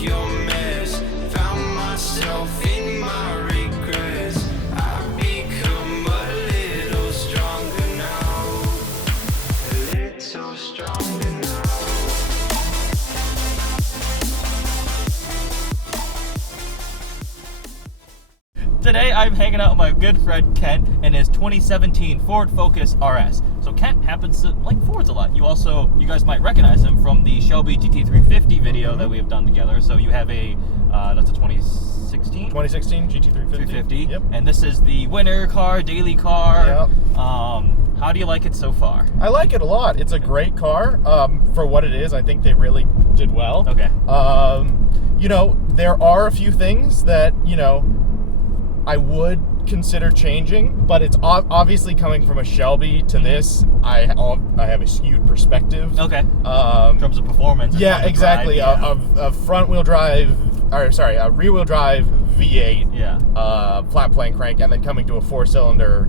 your mess. Found myself in my regrets. I've become a little stronger now. A little stronger now. Today I'm hanging out with my good friend Kent in his 2017 Ford Focus RS. So Kent happens to like Fords a lot. You guys might recognize him from the Shelby GT350 video that we have done together. So you have a, that's a 2016? 2016 GT350. 350. Yep. And this is the winter car, daily car. Yep. How do you like it so far? I like it a lot. It's a great car. For what it is, I think they really did well. Okay. You know, there are a few things that, you know, I would consider changing, but it's obviously coming from a Shelby to this. I have a skewed perspective. Okay. In terms of performance. and Yeah, front exactly. drive, A front-wheel drive, or sorry, a rear-wheel drive V8. Yeah. Flat plane crank, and then coming to a 4-cylinder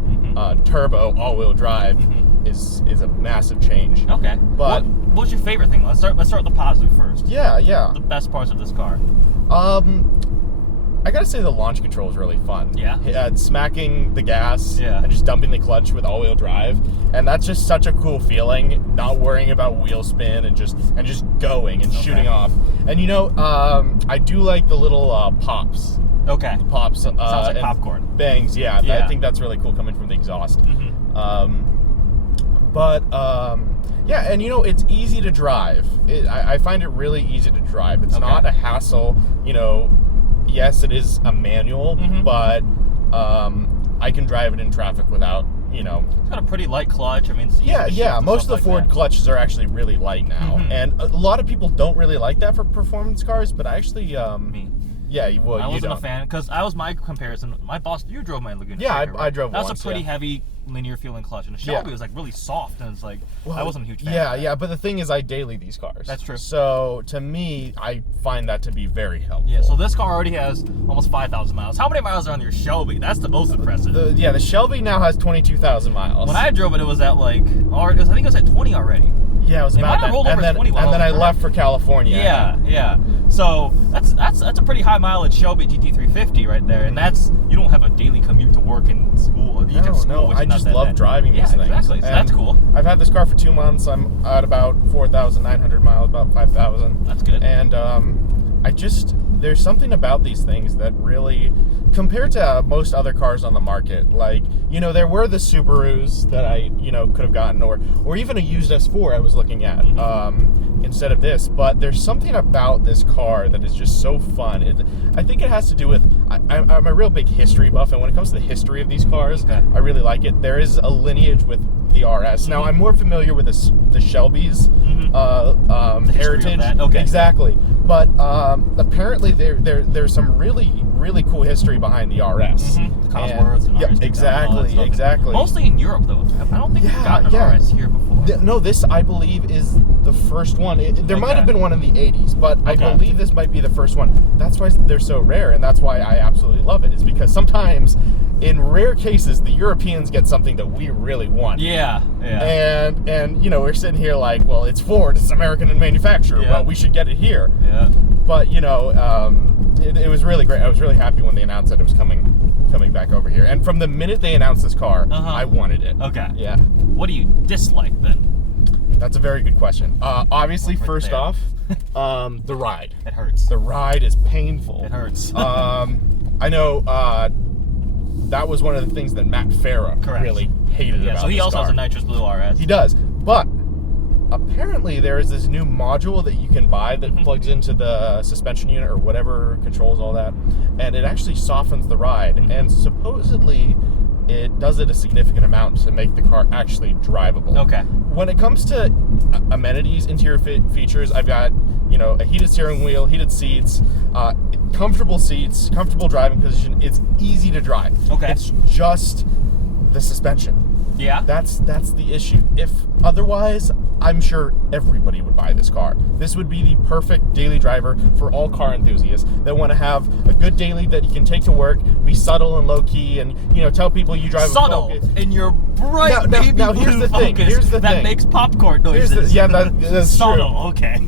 turbo all-wheel drive is a massive change. Okay. But what's your favorite thing? Let's start with the positive first. yeah. The best parts of this car. I gotta say the launch control is really fun. Yeah? Smacking the gas Yeah. and just dumping the clutch with all-wheel drive, and that's just such a cool feeling. Not worrying about wheel spin and just going and shooting off. And you know, I do like the little pops. Okay. Pops. Sounds like and popcorn. Bangs. Yeah, Yeah. I think that's really cool coming from the exhaust. Yeah, and you know, it's easy to drive. I find it really easy to drive. It's not a hassle. You know, yes, it is a manual, but I can drive it in traffic without, you know. It's got a pretty light clutch. I mean, it's easy to shift Yeah. and Most of stuff the like Ford that. clutches are actually really light now, and a lot of people don't really like that for performance cars. But I actually, Me. yeah, well, I you wasn't a don't. fan because I was my comparison. My boss, you drove my Laguna. Yeah, Seca, I right? drove That was once, a pretty yeah. heavy linear feeling clutch, and the Shelby was like really soft, and it's like I wasn't a huge fan. Yeah. But the thing is, I daily these cars. That's true. So to me, I find that to be very helpful. Yeah. So this car already has almost 5,000 miles. How many miles are on your Shelby? That's the most impressive. The Shelby now has 22,000 miles. When I drove it, it was at like, I think it was at 20 already. Yeah, it was It about might have that. rolled over And then, 20 while and then I I was left for California. Yeah. So that's a pretty high mileage Shelby GT350 right there, and that's you don't have a daily commute to work and school. You have school, No, which I is not just that love bad. driving these things. Exactly. So And that's cool. I've had this car for 2 months. I'm at about 4,900 miles, about 5,000. That's good. And there's something about these things that really, compared to most other cars on the market, like, you know, there were the Subarus that I, you know, could have gotten, or even a used S4 I was looking at, instead of this. But there's something about this car that is just so fun. I think it has to do with, I'm a real big history buff, and when it comes to the history of these cars, I really like it. There is a lineage with the RS. Now, I'm more familiar with the Shelby's heritage. Okay. Exactly. But apparently there's some really cool history behind the RS. Cosworths and RS. Exactly. Mostly in Europe, though. I don't think we've gotten an RS here before. No, this, I believe, is the first one. There might have been one in the 80s, but I believe this might be the first one. That's why they're so rare, and that's why I absolutely love it, is because sometimes, in rare cases, the Europeans get something that we really want. Yeah. And you know, we're sitting here like, well, it's Ford, it's American in manufacture, well, we should get it here. Yeah. But, you know, it was really great. I was really happy when they announced that it was coming back over here. And from the minute they announced this car, I wanted it. Okay. Yeah. What do you dislike, then? That's a very good question. Obviously, Right first there. off, the ride. It hurts. The ride is painful. It hurts. I know that was one of the things that Matt Farah really hated about so he this also car. has a Nitrous Blue RS. He does, but apparently there is this new module that you can buy that plugs into the suspension unit or whatever controls all that, and it actually softens the ride, and supposedly it does it a significant amount to make the car actually drivable. Okay. When it comes to amenities, interior features, I've got, you know, a heated steering wheel, heated seats, comfortable driving position. It's easy to drive. Okay. It's just the suspension. Yeah. That's the issue. If otherwise, I'm sure everybody would buy this car. This would be the perfect daily driver for all car enthusiasts that want to have a good daily that you can take to work, be subtle and low key, and tell people you drive subtle a Focus. in your bright baby now blue here's the thing. Focus Here's the that thing. makes popcorn noises. That's subtle. true. Okay.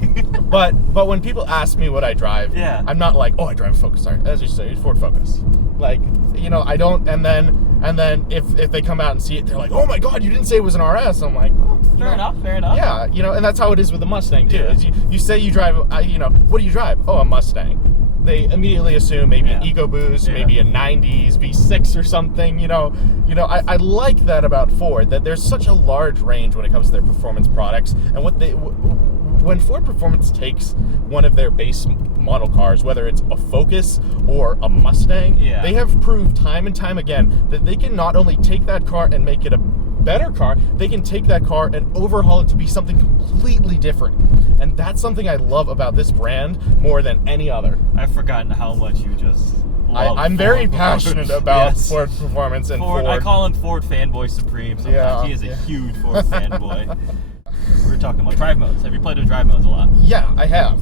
But when people ask me what I drive, Yeah. I'm not like, oh, I drive a Focus. Sorry, as you say, Ford Focus. Like, I don't. And then if they come out and see it, they're like, oh my God, you didn't say it was an RS. I'm like, well, Fair enough. Yeah, and that's how it is with the Mustang too. Yeah. Is you say you drive, what do you drive? Oh, a Mustang. They immediately assume maybe an EcoBoost, maybe a 90s V6 or something. I like that about Ford, that there's such a large range when it comes to their performance products, and when Ford Performance takes one of their base model cars, whether it's a Focus or a Mustang, they have proved time and time again that they can not only take that car and make it a better car, they can take that car and overhaul it to be something completely different. And that's something I love about this brand more than any other. I've forgotten how much you just love I'm very passionate about Ford Performance and Ford. I call him Ford Fanboy Supreme sometimes. He is a huge Ford fanboy. We were talking about drive modes. Have you played with drive modes a lot? Yeah, I have.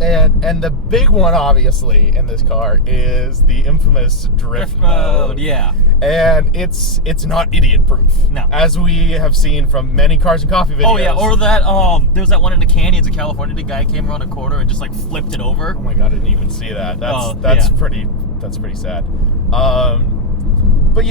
And the big one, obviously, in this car is the infamous drift mode. Yeah. And it's not idiot-proof. No. As we have seen from many Cars and Coffee videos. Oh, yeah, or that, there was that one in the canyons in California, the guy came around a corner and just, flipped it over. Oh my God, I didn't even see that. That's pretty sad. But,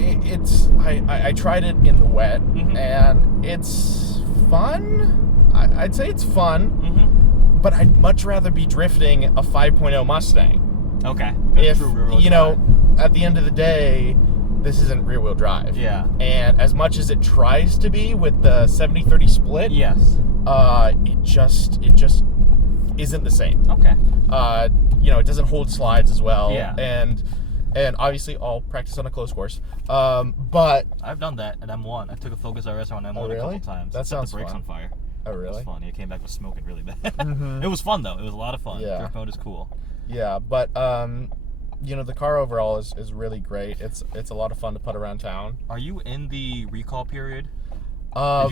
I tried it in the wet, and it's fun. I'd say it's fun, but I'd much rather be drifting a 5.0 Mustang. Okay. If, at the end of the day, this isn't rear-wheel drive. Yeah. And as much as it tries to be with the 70-30 split, yes, it just isn't the same. Okay. It doesn't hold slides as well. Yeah. And obviously all practice on a closed course. But I've done that at M1. I took a Focus RS on M1 a couple times. That sounds the brakes fun. on fire. Oh, really? It was fun. It came back with smoking really bad. It was fun though. It was a lot of fun. Yeah. Drift mode is cool. Yeah, but the car overall is really great. It's a lot of fun to put around town. Are you in the recall period? I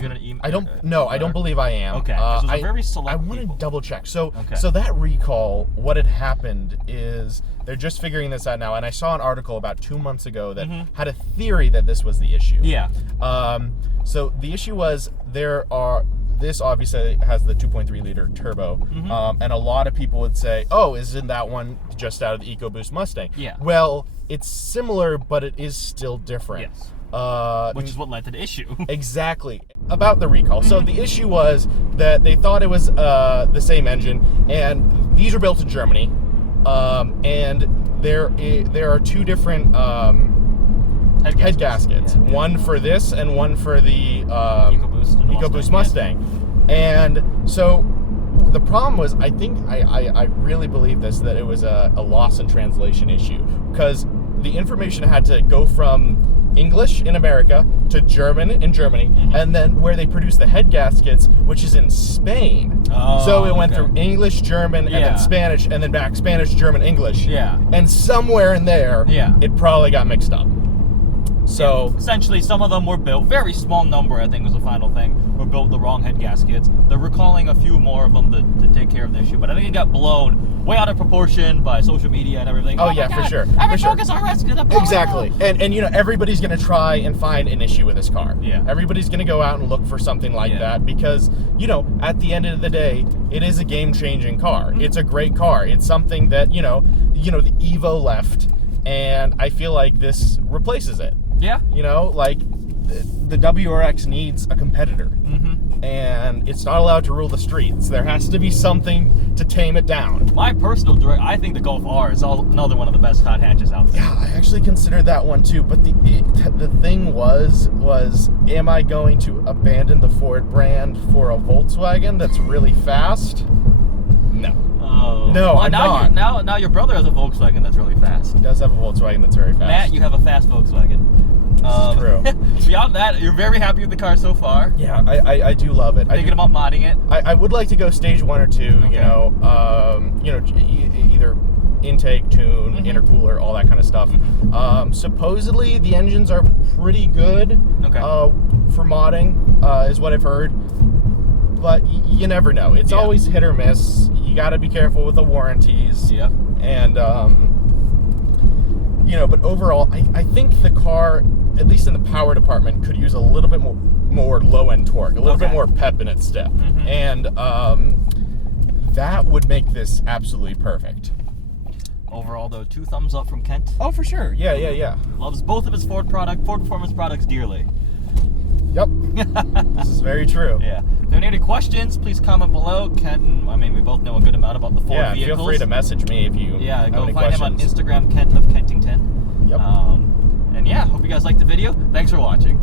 don't believe I am. Okay, because it was a very select I want to people. double check. So that recall, what had happened is they're just figuring this out now. And I saw an article about 2 months ago that had a theory that this was the issue. Yeah. So the issue was this obviously has the 2.3 liter turbo, and a lot of people would say, oh, isn't that one just out of the EcoBoost Mustang? Yeah. Well, it's similar, but it is still different. Yes. Which is what led to the issue. Exactly. About the recall. So the issue was that they thought it was the same engine, and these are built in Germany, and there are two different head gaskets. Yeah. One for this and one for the EcoBoost Mustang. And so the problem was, I think, I really believe this, that it was a loss in translation issue, because the information had to go from English in America to German in Germany, and then where they produce the head gaskets, which is in Spain. So it went through English, German, and then Spanish, and then back Spanish, German, English. Yeah. And somewhere in there, it probably got mixed up. So essentially, some of them were built, very small number, I think was the final thing, were built with the wrong head gaskets. They're recalling a few more of them to take care of the issue, but I think it got blown way out of proportion by social media and everything. Oh yeah, for sure. Every Focus RS is gonna blow exactly. And everybody's gonna try and find an issue with this car. Yeah. Everybody's gonna go out and look for something like that, because at the end of the day, it is a game-changing car. It's a great car. It's something that the Evo left, and I feel like this replaces it. Yeah. The WRX needs a competitor, and it's not allowed to rule the streets. There has to be something to tame it down. My personal I think the Golf R is another one of the best hot hatches out there. Yeah, I actually considered that one too, but the thing was, am I going to abandon the Ford brand for a Volkswagen that's really fast? No. Oh. No, well, I'm not. Now your brother has a Volkswagen that's really fast. He does have a Volkswagen that's very fast. Matt, you have a fast Volkswagen. This is true. Beyond that, you're very happy with the car so far. Yeah, I do love it. Thinking about modding it? I would like to go stage 1 or 2. Okay. Either intake, tune, intercooler, all that kind of stuff. Supposedly the engines are pretty good for modding, is what I've heard. But you never know. It's always hit or miss. You got to be careful with the warranties. Yep. And but overall, I think the car, at least in the power department, could use a little bit more low-end torque, a little bit more pep in its step, and that would make this absolutely perfect. Overall, though, 2 thumbs up from Kent. Oh, for sure. Yeah. Loves both of his Ford Performance products dearly. Yep. This is very true. Yeah. If you have any questions, please comment below. Kent and we both know a good amount about the Ford vehicles. Feel free to message me if you have go any find questions. him on Instagram, Kent of Kentington. Yep. And hope you guys liked the video. Thanks for watching.